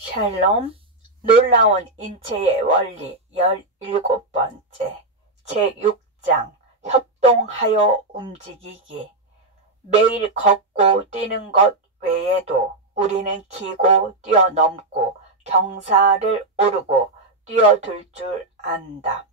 샬롬, 놀라운 인체의 원리 17번째 제6장 협동하여 움직이기. 매일 걷고 뛰는 것 외에도 우리는 기고 뛰어넘고 경사를 오르고 뛰어들 줄 안다.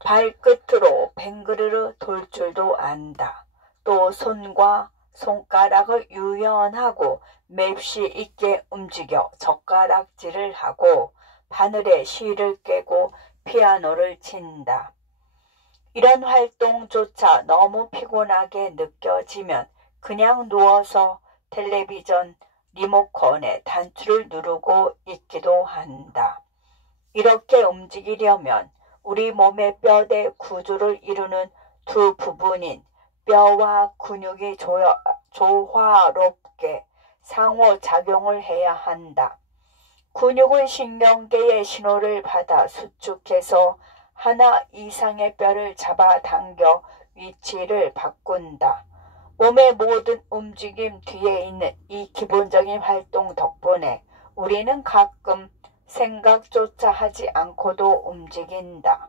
발끝으로 뱅그르르 돌 줄도 안다. 또 손과 손가락을 유연하고 맵시 있게 움직여 젓가락질을 하고 바늘에 실을 꿰고 피아노를 친다. 이런 활동조차 너무 피곤하게 느껴지면 그냥 누워서 텔레비전 리모컨의 단추를 누르고 있기도 한다. 이렇게 움직이려면 우리 몸의 뼈대 구조를 이루는 두 부분인 뼈와 근육이 조화롭게 상호작용을 해야 한다. 근육은 신경계의 신호를 받아 수축해서 하나 이상의 뼈를 잡아당겨 위치를 바꾼다. 몸의 모든 움직임 뒤에 있는 이 기본적인 활동 덕분에 우리는 가끔 생각조차 하지 않고도 움직인다.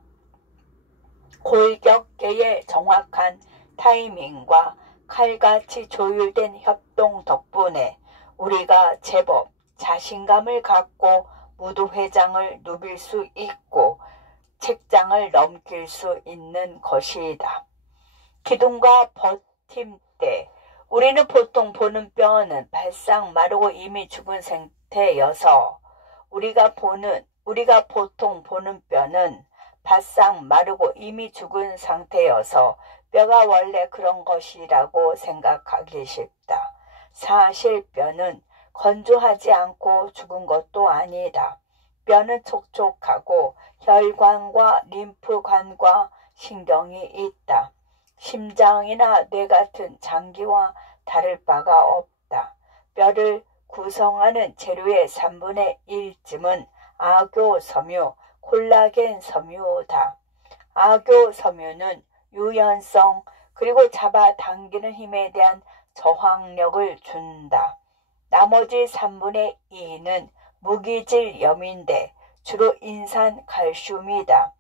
골격계의 정확한 타이밍과 칼같이 조율된 협동 덕분에 우리가 제법 자신감을 갖고 무도회장을 누빌 수 있고 책장을 넘길 수 있는 것이다. 기둥과 버팀 때 우리는 보통 보는 뼈는 바싹 마르고 이미 죽은 상태여서 우리가 보통 보는 뼈는 바싹 마르고 이미 죽은 상태여서 뼈가 원래 그런 것이라고 생각하기 쉽다. 사실 뼈는 건조하지 않고 죽은 것도 아니다. 뼈는 촉촉하고 혈관과 림프관과 신경이 있다. 심장이나 뇌 같은 장기와 다를 바가 없다. 뼈를 구성하는 재료의 3분의 1쯤은 아교 섬유, 콜라겐 섬유다. 아교 섬유는 유연성 그리고 잡아당기는 힘에 대한 저항력을 준다. 나머지 3분의 2는 무기질 염인데 주로 인산 칼슘이다.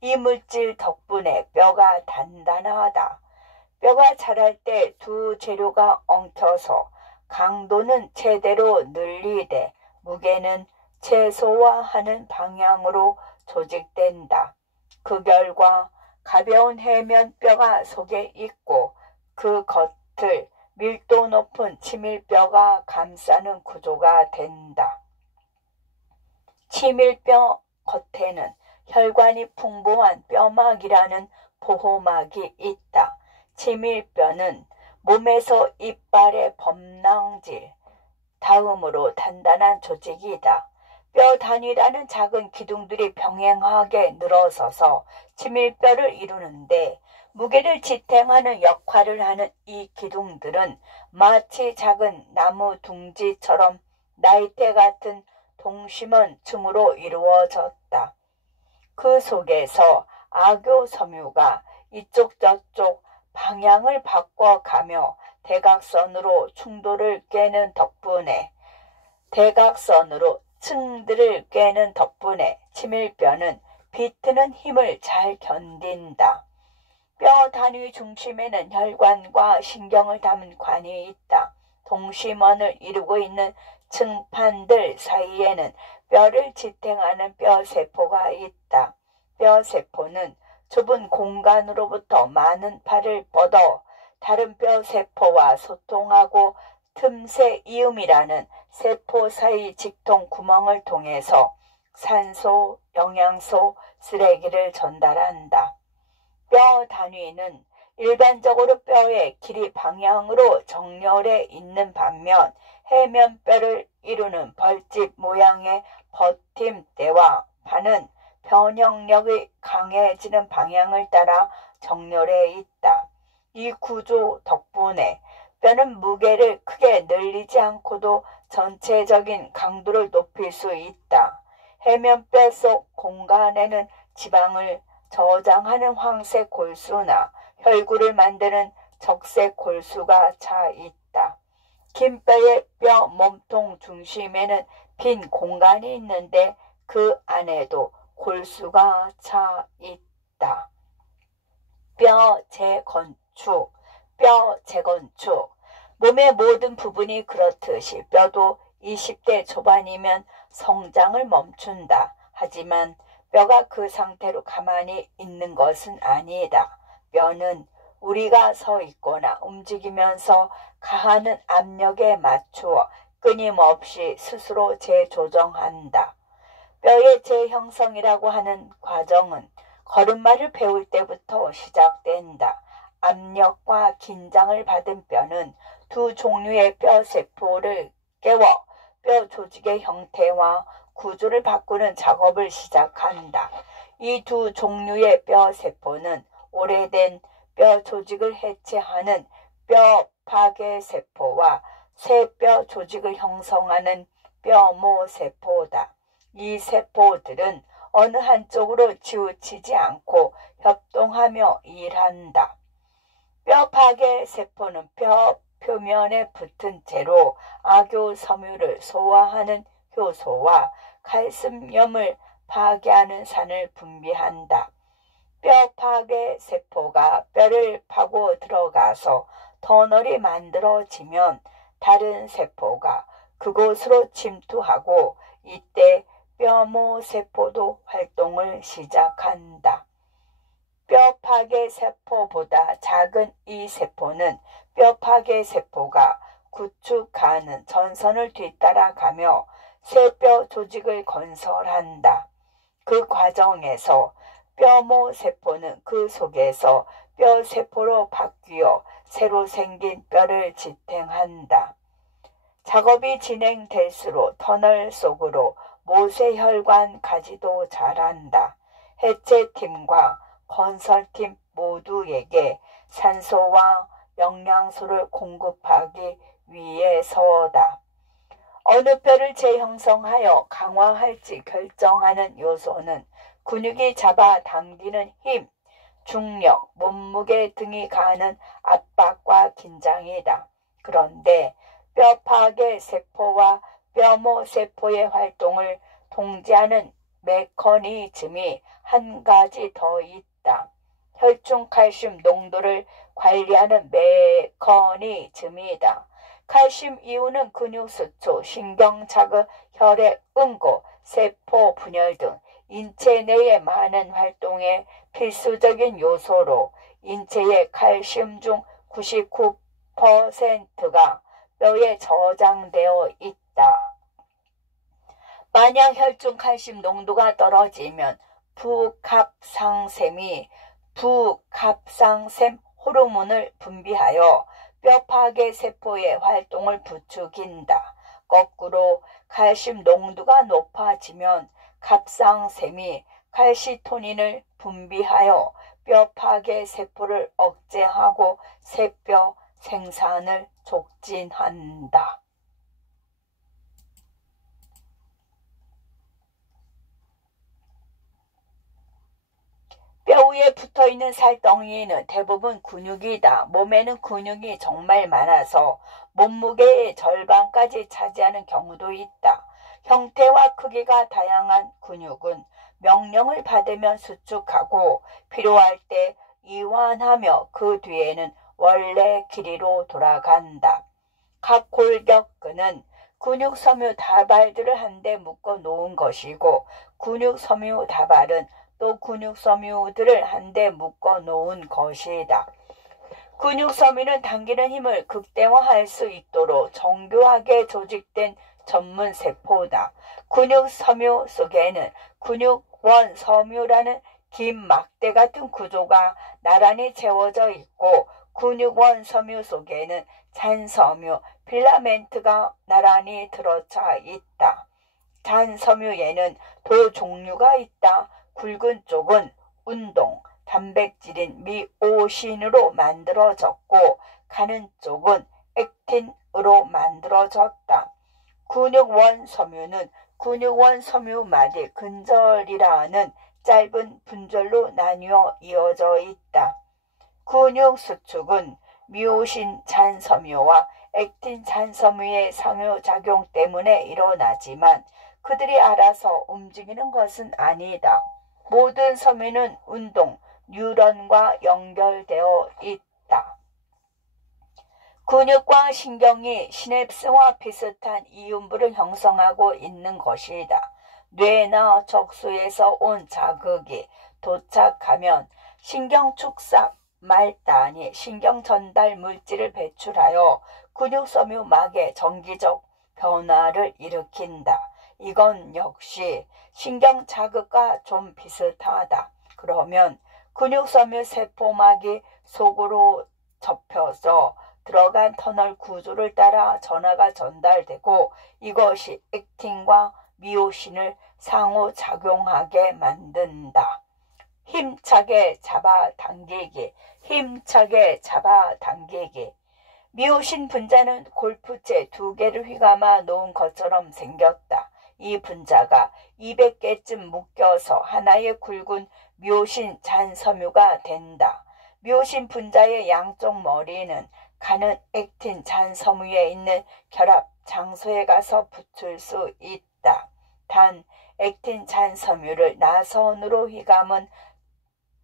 이 물질 덕분에 뼈가 단단하다. 뼈가 자랄 때 두 재료가 엉켜서 강도는 제대로 늘리되 무게는 최소화하는 방향으로 조직된다. 그 결과 가벼운 해면뼈가 속에 있고 그 겉을 밀도 높은 치밀뼈가 감싸는 구조가 된다. 치밀뼈 겉에는 혈관이 풍부한 뼈막이라는 보호막이 있다. 치밀뼈는 몸에서 이빨의 범랑질, 다음으로 단단한 조직이다. 뼈 단위라는 작은 기둥들이 병행하게 늘어서서 치밀뼈를 이루는데 무게를 지탱하는 역할을 하는 이 기둥들은 마치 작은 나무 둥지처럼 나이테 같은 동심원층으로 이루어졌다. 그 속에서 아교 섬유가 이쪽 저쪽 방향을 바꿔가며 대각선으로 충돌을 꿰는 덕분에 층들을 꿰는 덕분에 치밀뼈는 비트는 힘을 잘 견딘다. 뼈 단위 중심에는 혈관과 신경을 담은 관이 있다. 동심원을 이루고 있는 층판들 사이에는 뼈를 지탱하는 뼈세포가 있다. 뼈세포는 좁은 공간으로부터 많은 팔을 뻗어 다른 뼈세포와 소통하고 틈새 이음이라는 세포 사이 직통 구멍을 통해서 산소, 영양소, 쓰레기를 전달한다. 뼈 단위는 일반적으로 뼈의 길이 방향으로 정렬해 있는 반면 해면뼈를 이루는 벌집 모양의 버팀대와 반은 변형력이 강해지는 방향을 따라 정렬해 있다. 이 구조 덕분에 뼈는 무게를 크게 늘리지 않고도 전체적인 강도를 높일 수 있다. 해면뼈 속 공간에는 지방을 저장하는 황색 골수나 혈구를 만드는 적색 골수가 차 있다. 긴 뼈의 뼈 몸통 중심에는 빈 공간이 있는데 그 안에도 골수가 차 있다. 뼈 재건축, 뼈 재건축. 몸의 모든 부분이 그렇듯이 뼈도 20대 초반이면 성장을 멈춘다. 하지만 뼈가 그 상태로 가만히 있는 것은 아니다. 뼈는 우리가 서 있거나 움직이면서 가하는 압력에 맞추어 끊임없이 스스로 재조정한다. 뼈의 재형성이라고 하는 과정은 걸음마를 배울 때부터 시작된다. 압력과 긴장을 받은 뼈는 두 종류의 뼈세포를 깨워 뼈 조직의 형태와 구조를 바꾸는 작업을 시작한다. 이 두 종류의 뼈세포는 오래된 뼈 조직을 해체하는 뼈 파괴세포와 새 뼈 조직을 형성하는 뼈모세포다. 이 세포들은 어느 한쪽으로 치우치지 않고 협동하며 일한다. 뼈 파괴 세포는 뼈 표면에 붙은 채로 악효섬유를 소화하는 효소와 칼슘염을 파괴하는 산을 분비한다. 뼈 파괴 세포가 뼈를 파고 들어가서 터널이 만들어지면 다른 세포가 그곳으로 침투하고 이때 뼈모세포도 활동을 시작한다. 뼈 파괴 세포보다 작은 이 세포는 뼈 파괴 세포가 구축하는 전선을 뒤따라가며 새 뼈 조직을 건설한다. 그 과정에서 뼈모세포는 그 속에서 뼈세포로 바뀌어 새로 생긴 뼈를 지탱한다. 작업이 진행될수록 터널 속으로 모세혈관까지도 자란다. 해체팀과 건설팀 모두에게 산소와 영양소를 공급하기 위해서다. 어느 뼈를 재형성하여 강화할지 결정하는 요소는 근육이 잡아당기는 힘, 중력, 몸무게 등이 가하는 압박과 긴장이다. 그런데 뼈 파괴 세포와 뼈모세포의 활동을 통제하는 메커니즘이 한 가지 더 있다. 혈중 칼슘 농도를 관리하는 메커니즘이다. 칼슘 이온은 근육 수축, 신경 자극, 혈액 응고, 세포 분열 등 인체 내의 많은 활동에 필수적인 요소로 인체의 칼슘 중 99%가 뼈에 저장되어 있다. 만약 혈중 칼슘 농도가 떨어지면 부갑상샘이 부갑상샘 호르몬을 분비하여 뼈 파괴 세포의 활동을 부추긴다. 거꾸로 칼슘 농도가 높아지면 갑상샘이 칼시토닌을 분비하여 뼈 파괴 세포를 억제하고 새뼈 생산을 촉진한다. 뼈 위에 붙어있는 살덩이는 대부분 근육이다. 몸에는 근육이 정말 많아서 몸무게의 절반까지 차지하는 경우도 있다. 형태와 크기가 다양한 근육은 명령을 받으면 수축하고 필요할 때 이완하며 그 뒤에는 원래 길이로 돌아간다. 각 골격근은 근육섬유 다발들을 한데 묶어 놓은 것이고 근육섬유 다발은 또 근육섬유들을 한데 묶어 놓은 것이다. 근육섬유는 당기는 힘을 극대화할 수 있도록 정교하게 조직된 전문 세포다. 근육섬유 속에는 근육원섬유라는 긴 막대 같은 구조가 나란히 채워져 있고 근육원섬유 속에는 잔섬유, 필라멘트가 나란히 들어차 있다. 잔섬유에는 도 종류가 있다. 굵은 쪽은 운동, 단백질인 미오신으로 만들어졌고 가는 쪽은 액틴으로 만들어졌다. 근육원섬유는 근육원섬유마디 근절이라는 짧은 분절로 나뉘어 이어져 있다. 근육수축은 미오신 잔섬유와 액틴 잔섬유의 상호작용 때문에 일어나지만 그들이 알아서 움직이는 것은 아니다. 모든 섬유는 운동, 뉴런과 연결되어 있다. 근육과 신경이 시냅스와 비슷한 이음부를 형성하고 있는 것이다. 뇌나 적수에서 온 자극이 도착하면 신경축삭 말단이 신경전달 물질을 배출하여 근육섬유막에 정기적 변화를 일으킨다. 이건 역시 신경자극과 좀 비슷하다. 그러면 근육섬유 세포막이 속으로 접혀서 들어간 터널 구조를 따라 전하가 전달되고 이것이 액틴과 미오신을 상호작용하게 만든다. 힘차게 잡아당기기, 힘차게 잡아당기기. 미오신 분자는 골프채 2개를 휘감아 놓은 것처럼 생겼다. 이 분자가 200개쯤 묶여서 하나의 굵은 미오신 잔섬유가 된다. 미오신 분자의 양쪽 머리는 가는 액틴 잔섬유에 있는 결합 장소에 가서 붙을 수 있다. 단 액틴 잔섬유를 나선으로 휘감은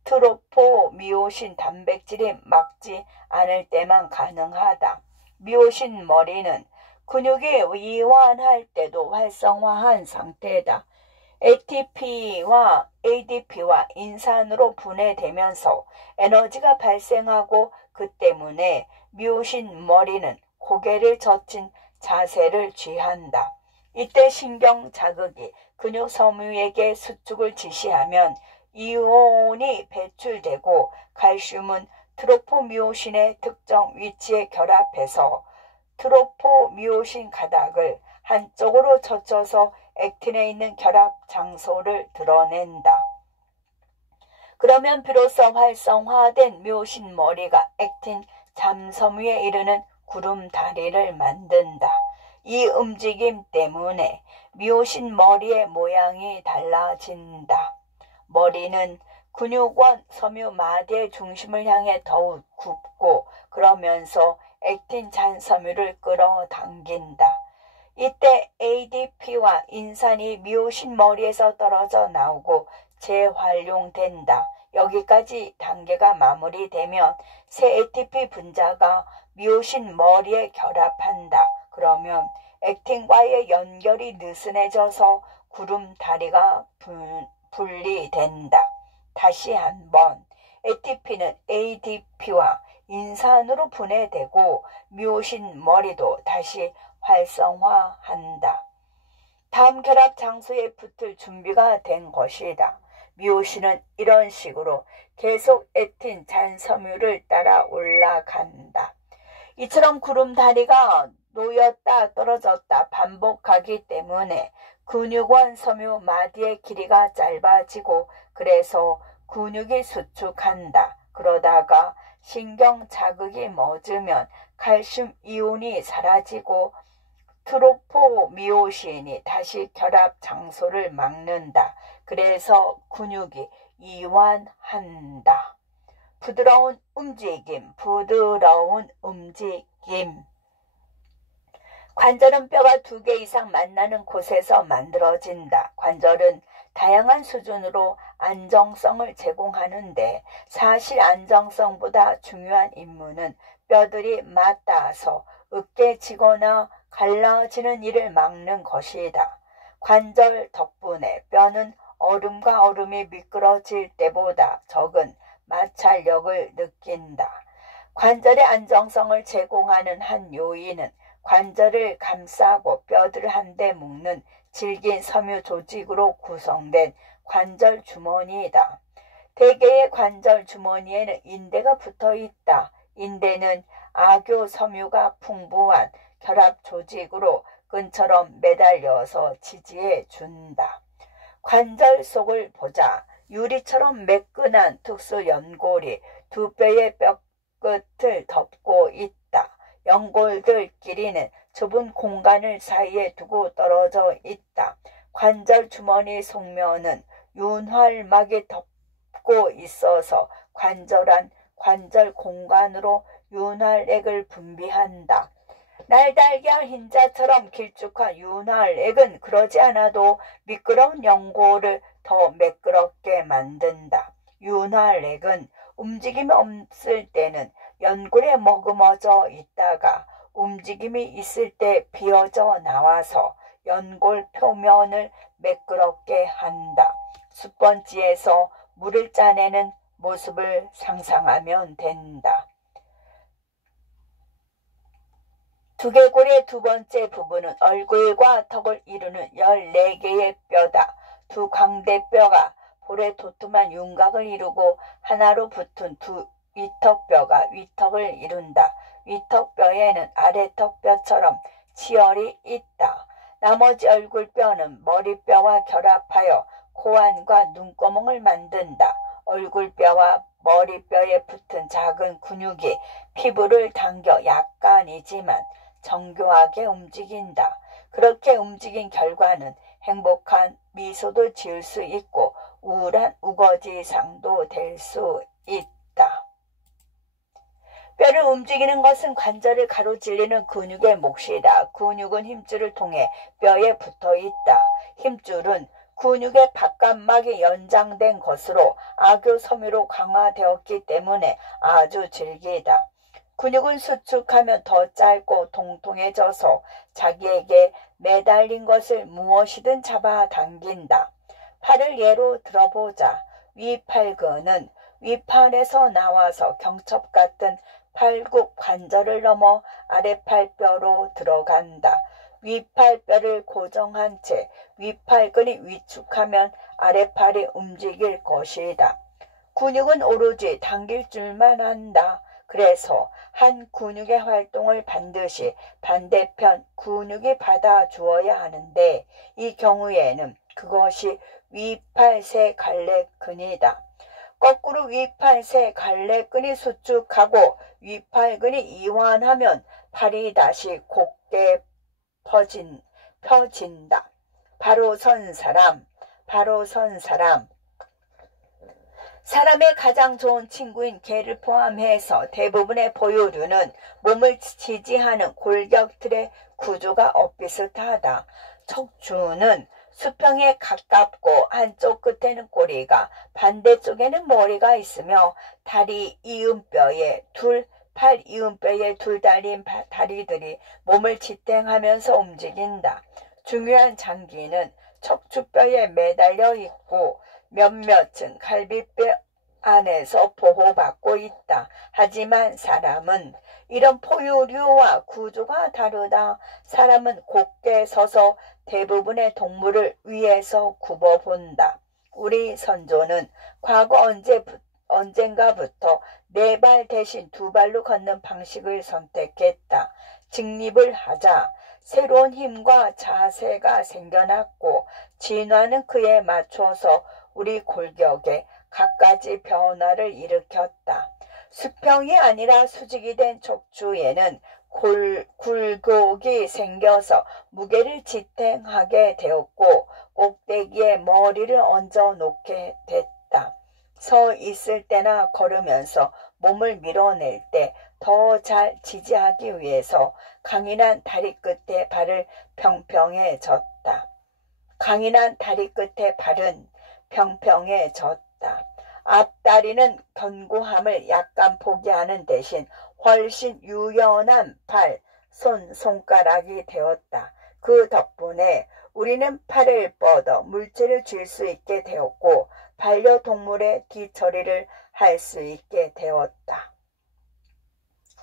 트로포미오신 단백질이 막지 않을 때만 가능하다. 미오신 머리는 근육이 이완할 때도 활성화한 상태다. ATP와 ADP와 인산으로 분해되면서 에너지가 발생하고 그 때문에 미오신 머리는 고개를 젖힌 자세를 취한다. 이때 신경 자극이 근육 섬유에게 수축을 지시하면 이온이 배출되고 칼슘은 트로포미오신의 특정 위치에 결합해서 트로포미오신 가닥을 한쪽으로 젖혀서 액틴에 있는 결합 장소를 드러낸다. 그러면 비로소 활성화된 미오신 머리가 액틴 잠섬유에 이르는 구름다리를 만든다. 이 움직임 때문에 미오신 머리의 모양이 달라진다. 머리는 근육원 섬유 마디의 중심을 향해 더욱 굽고 그러면서 액틴 잔섬유를 끌어당긴다. 이때 ADP와 인산이 미오신 머리에서 떨어져 나오고 재활용된다. 여기까지 단계가 마무리되면 새 ATP 분자가 미오신 머리에 결합한다. 그러면 액틴과의 연결이 느슨해져서 구름다리가 분리된다. 다시 한번 ATP는 ADP와 인산으로 분해되고 미오신 머리도 다시 활성화한다. 다음 결합 장소에 붙을 준비가 된 것이다. 미오신은 이런 식으로 계속 액틴 잔섬유를 따라 올라간다. 이처럼 구름다리가 놓였다 떨어졌다 반복하기 때문에 근육원 섬유 마디의 길이가 짧아지고 그래서 근육이 수축한다. 그러다가 신경 자극이 멎으면 칼슘 이온이 사라지고 트로포미오신이 다시 결합 장소를 막는다. 그래서 근육이 이완한다. 부드러운 움직임, 부드러운 움직임. 관절은 뼈가 2개 이상 만나는 곳에서 만들어진다. 관절은 다양한 수준으로 안정성을 제공하는데 사실 안정성보다 중요한 임무는 뼈들이 맞닿아서 으깨지거나 갈라지는 일을 막는 것이다. 관절 덕분에 뼈는 얼음과 얼음이 미끄러질 때보다 적은 마찰력을 느낀다. 관절의 안정성을 제공하는 한 요인은 관절을 감싸고 뼈들을 한데 묶는 질긴 섬유 조직으로 구성된 관절 주머니이다. 대개의 관절 주머니에는 인대가 붙어 있다. 인대는 악교 섬유가 풍부한 결합 조직으로 끈처럼 매달려서 지지해 준다. 관절 속을 보자. 유리처럼 매끈한 특수 연골이 2뼈의 뼈끝을 덮고 있다. 연골들끼리는 좁은 공간을 사이에 두고 떨어져 있다. 관절 주머니 속면은 윤활막이 덮고 있어서 관절 안 관절 공간으로 윤활액을 분비한다. 날달걀 흰자처럼 길쭉한 윤활액은 그러지 않아도 미끄러운 연골을 더 매끄럽게 만든다. 윤활액은 움직임이 없을 때는 연골에 머금어져 있다가 움직임이 있을 때 비어져 나와서 연골 표면을 매끄럽게 한다. 숯번지에서 물을 짜내는 모습을 상상하면 된다. 두개골의 두 번째 부분은 얼굴과 턱을 이루는 14개의 뼈다. 두 광대뼈가 볼에 도톰한 윤곽을 이루고 하나로 붙은 두 위턱뼈가 위턱을 이룬다. 위턱뼈에는 아래턱뼈처럼 치열이 있다. 나머지 얼굴뼈는 머리뼈와 결합하여 코안과 눈구멍을 만든다. 얼굴뼈와 머리뼈에 붙은 작은 근육이 피부를 당겨 약간이지만 정교하게 움직인다. 그렇게 움직인 결과는 행복한 미소도 지을 수 있고 우울한 우거지상도 될 수 있다. 뼈를 움직이는 것은 관절을 가로질리는 근육의 몫이다. 근육은 힘줄을 통해 뼈에 붙어 있다. 힘줄은 근육의 바깥막이 연장된 것으로 악교 섬유로 강화되었기 때문에 아주 질기다. 근육은 수축하면 더 짧고 통통해져서 자기에게 매달린 것을 무엇이든 잡아당긴다. 팔을 예로 들어보자. 위팔근은 위팔에서 나와서 경첩 같은 팔굽 관절을 넘어 아래팔뼈로 들어간다. 위팔뼈를 고정한 채 위팔근이 위축하면 아래팔이 움직일 것이다. 근육은 오로지 당길 줄만 한다. 그래서 한 근육의 활동을 반드시 반대편 근육이 받아주어야 하는데 이 경우에는 그것이 위팔세 갈래근이다. 거꾸로 위팔세 갈래근이 수축하고 위팔근이 이완하면 팔이 다시 곧게 펴진다. 바로 선 사람. 사람의 가장 좋은 친구인 개를 포함해서 대부분의 포유류는 몸을 지지하는 골격틀의 구조가 엇비슷하다. 척추는 수평에 가깝고 한쪽 끝에는 꼬리가 반대쪽에는 머리가 있으며 다리 이음뼈에 팔 이음뼈에 둘 달린 다리들이 몸을 지탱하면서 움직인다. 중요한 장기는 척추뼈에 매달려 있고 몇몇은 갈비뼈 안에서 보호받고 있다. 하지만 사람은 이런 포유류와 구조가 다르다. 사람은 곧게 서서 대부분의 동물을 위에서 굽어본다. 우리 선조는 과거 언젠가부터 네 발 대신 두 발로 걷는 방식을 선택했다. 직립을 하자 새로운 힘과 자세가 생겨났고 진화는 그에 맞춰서 우리 골격에 갖가지 변화를 일으켰다. 수평이 아니라 수직이 된 척추에는 굴곡이 생겨서 무게를 지탱하게 되었고 꼭대기에 머리를 얹어 놓게 됐다. 서 있을 때나 걸으면서 몸을 밀어낼 때 더 잘 지지하기 위해서 강인한 다리 끝에 발을 평평해졌다. 앞다리는 견고함을 약간 포기하는 대신 훨씬 유연한 발, 손가락이 되었다. 그 덕분에 우리는 팔을 뻗어 물질을 쥘 수 있게 되었고 반려동물의 뒤처리를 할 수 있게 되었다.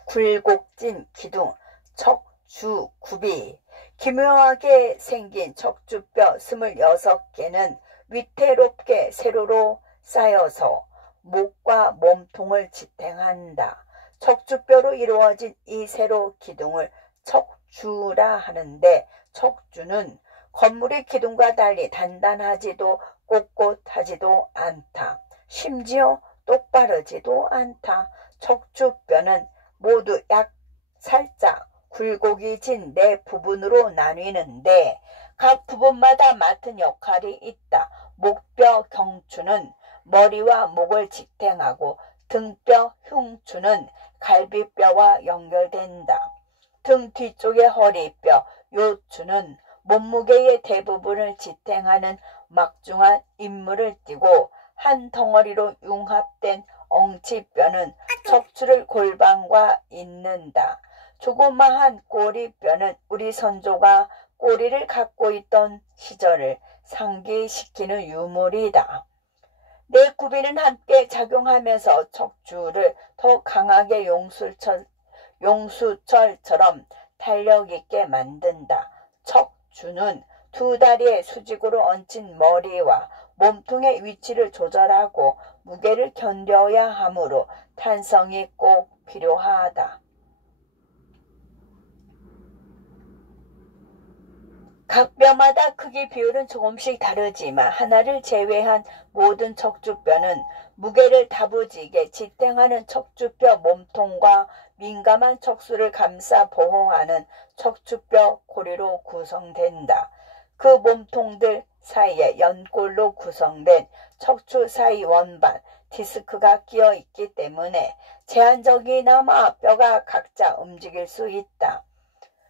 굴곡진 기둥, 척추굽이. 기묘하게 생긴 척추뼈 26개는 위태롭게 세로로 쌓여서 목과 몸통을 지탱한다. 척추뼈로 이루어진 이 세로 기둥을 척주라 하는데 척주는 건물의 기둥과 달리 단단하지도 꼿꼿하지도 않다. 심지어 똑바르지도 않다. 척추뼈는 모두 살짝 굴곡이 진 네 부분으로 나뉘는데 각 부분마다 맡은 역할이 있다. 목뼈 경추는 머리와 목을 지탱하고 등뼈 흉추는 갈비뼈와 연결된다. 등 뒤쪽의 허리뼈, 요추는 몸무게의 대부분을 지탱하는 막중한 임무를 띠고 한 덩어리로 융합된 엉치뼈는 척추를 골반과 잇는다. 조그마한 꼬리뼈는 우리 선조가 꼬리를 갖고 있던 시절을 상기시키는 유물이다. 네 구비는 함께 작용하면서 척추를 더 강하게 용수철처럼 탄력있게 만든다. 척추는 두 다리의 수직으로 얹힌 머리와 몸통의 위치를 조절하고 무게를 견뎌야 하므로 탄성이 꼭 필요하다. 각 뼈마다 크기 비율은 조금씩 다르지만 하나를 제외한 모든 척추뼈는 무게를 다부지게 지탱하는 척추뼈 몸통과 민감한 척수를 감싸 보호하는 척추뼈 고리로 구성된다. 그 몸통들 사이에 연골로 구성된 척추 사이 원반, 디스크가 끼어 있기 때문에 제한적이나마 뼈가 각자 움직일 수 있다.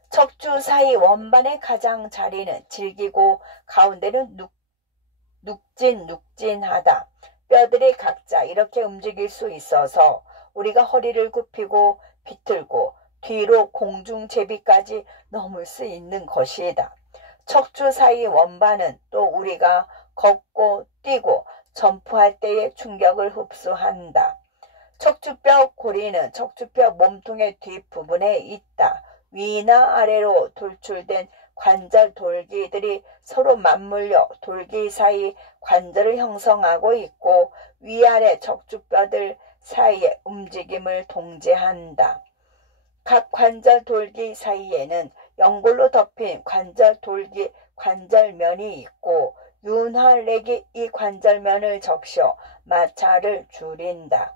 척추 사이 원반의 가장 자리는 질기고 가운데는 눅진하다. 뼈들이 각자 이렇게 움직일 수 있어서 우리가 허리를 굽히고 비틀고 뒤로 공중제비까지 넘을 수 있는 것이다. 척추 사이 원반은 또 우리가 걷고 뛰고 점프할 때의 충격을 흡수한다. 척추뼈 고리는 척추뼈 몸통의 뒷부분에 있다. 위나 아래로 돌출된 관절 돌기들이 서로 맞물려 돌기 사이 관절을 형성하고 있고 위아래 척추뼈들 사이의 움직임을 동제한다. 각 관절 돌기 사이에는 연골로 덮인 관절 돌기 관절면이 있고 윤활렉이 이 관절면을 적셔 마찰을 줄인다.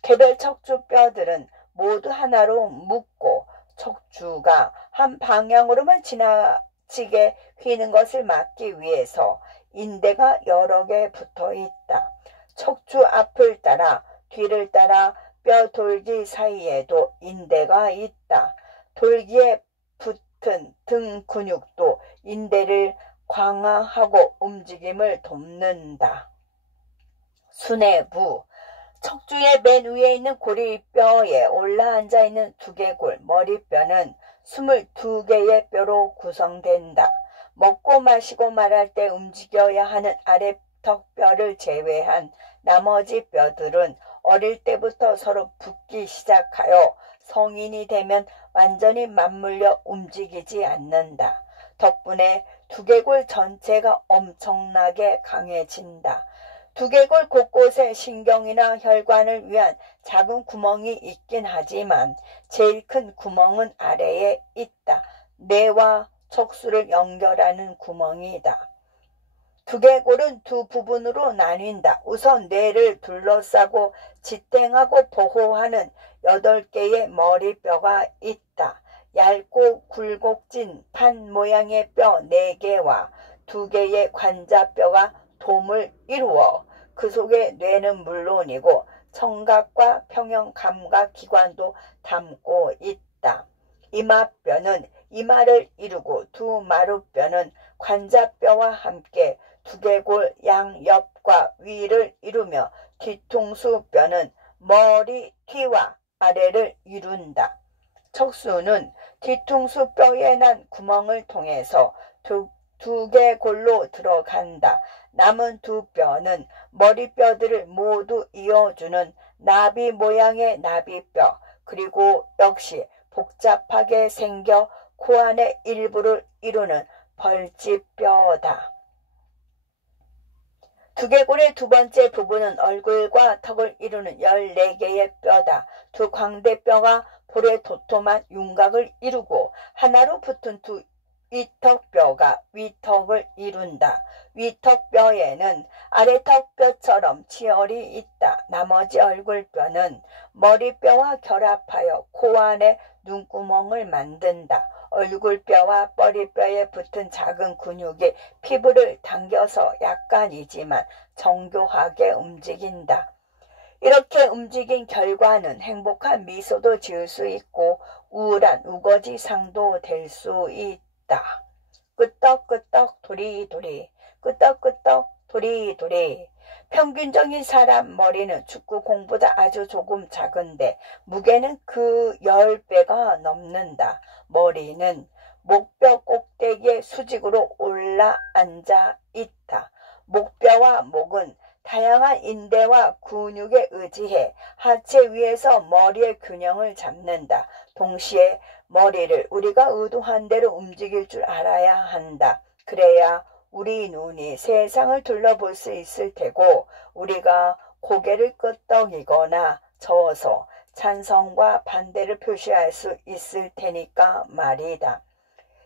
개별 척추뼈들은 모두 하나로 묶고 척추가 한 방향으로만 지나치게 휘는 것을 막기 위해서 인대가 여러 개 붙어 있다. 척추 앞을 따라 뒤를 따라 뼈 돌기 사이에도 인대가 있다. 돌기에 붙은 등 근육도 인대를 강화하고 움직임을 돕는다. 수뇌부, 척추의 맨 위에 있는 고리뼈에 올라앉아 있는 두개골, 머리뼈는 22개의 뼈로 구성된다. 먹고 마시고 말할 때 움직여야 하는 아래턱뼈를 제외한 나머지 뼈들은 어릴 때부터 서로 붙기 시작하여 성인이 되면 완전히 맞물려 움직이지 않는다. 덕분에 두개골 전체가 엄청나게 강해진다. 두개골 곳곳에 신경이나 혈관을 위한 작은 구멍이 있긴 하지만 제일 큰 구멍은 아래에 있다. 뇌와 척수를 연결하는 구멍이다. 두개골은 두 부분으로 나뉜다. 우선 뇌를 둘러싸고 지탱하고 보호하는 8개의 머리뼈가 있다. 얇고 굴곡진 판 모양의 뼈 4개와 2개의 관자뼈가 돔을 이루어 그 속에 뇌는 물론이고 청각과 평형 감각 기관도 담고 있다. 이마뼈는 이마를 이루고 두 마루뼈는 관자뼈와 함께 두개골 양옆과 위를 이루며 뒤통수뼈는 머리 뒤와 아래를 이룬다. 척수는 뒤통수 뼈에 난 구멍을 통해서 두개골로 들어간다. 남은 두 뼈는 머리뼈들을 모두 이어주는 나비 모양의 나비뼈, 그리고 역시 복잡하게 생겨 코 안의 일부를 이루는 벌집뼈다. 두개골의 두 번째 부분은 얼굴과 턱을 이루는 14개의 뼈다. 두 광대뼈가 볼에 도톰한 윤곽을 이루고 하나로 붙은 두 위턱뼈가 위턱을 이룬다. 위턱뼈에는 아래턱뼈처럼 치열이 있다. 나머지 얼굴뼈는 머리뼈와 결합하여 코 안에 눈구멍을 만든다. 얼굴뼈와 머리뼈에 붙은 작은 근육이 피부를 당겨서 약간이지만 정교하게 움직인다. 이렇게 움직인 결과는 행복한 미소도 지을 수 있고 우울한 우거지상도 될 수 있다. 끄떡끄떡 도리도리 끄떡끄떡 도리도리. 평균적인 사람 머리는 축구공보다 아주 조금 작은데 무게는 그 10배가 넘는다. 머리는 목뼈 꼭대기에 수직으로 올라 앉아 있다. 목뼈와 목은 다양한 인대와 근육에 의지해 하체 위에서 머리의 균형을 잡는다. 동시에 머리를 우리가 의도한 대로 움직일 줄 알아야 한다. 그래야 우리 눈이 세상을 둘러볼 수 있을 테고 우리가 고개를 끄덕이거나 저어서 찬성과 반대를 표시할 수 있을 테니까 말이다.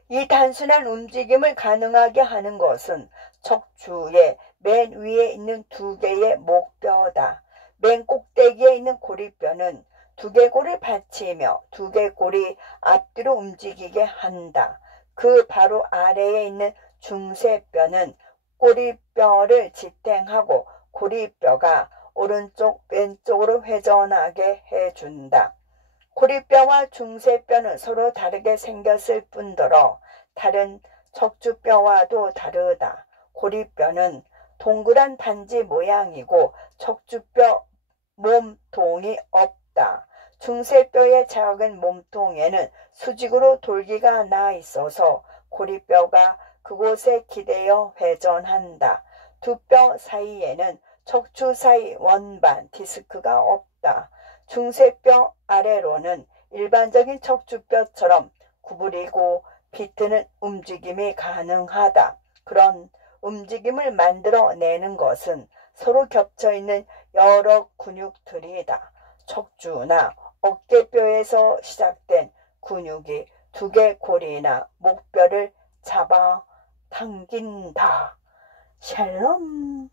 이 단순한 움직임을 가능하게 하는 것은 척추의 맨 위에 있는 2개의 목뼈다. 맨 꼭대기에 있는 고리뼈는 두개골을 받치며 두개골이 앞뒤로 움직이게 한다. 그 바로 아래에 있는 중쇄뼈는 꼬리뼈를 지탱하고 고리뼈가 오른쪽 왼쪽으로 회전하게 해준다. 고리뼈와 중쇄뼈는 서로 다르게 생겼을 뿐더러 다른 척추뼈와도 다르다. 고리뼈는 동그란 반지 모양이고 척추뼈 몸통이 없다. 중쇄뼈의 작은 몸통에는 수직으로 돌기가 나 있어서 고리뼈가 그곳에 기대어 회전한다. 두 뼈 사이에는 척추 사이 원반 디스크가 없다. 중쇄뼈 아래로는 일반적인 척추뼈처럼 구부리고 비트는 움직임이 가능하다. 그런 움직임을 만들어내는 것은 서로 겹쳐있는 여러 근육들이다. 척추나 어깨뼈에서 시작된 근육이 두개골이나 목뼈를 잡아 당긴다. 샬롬.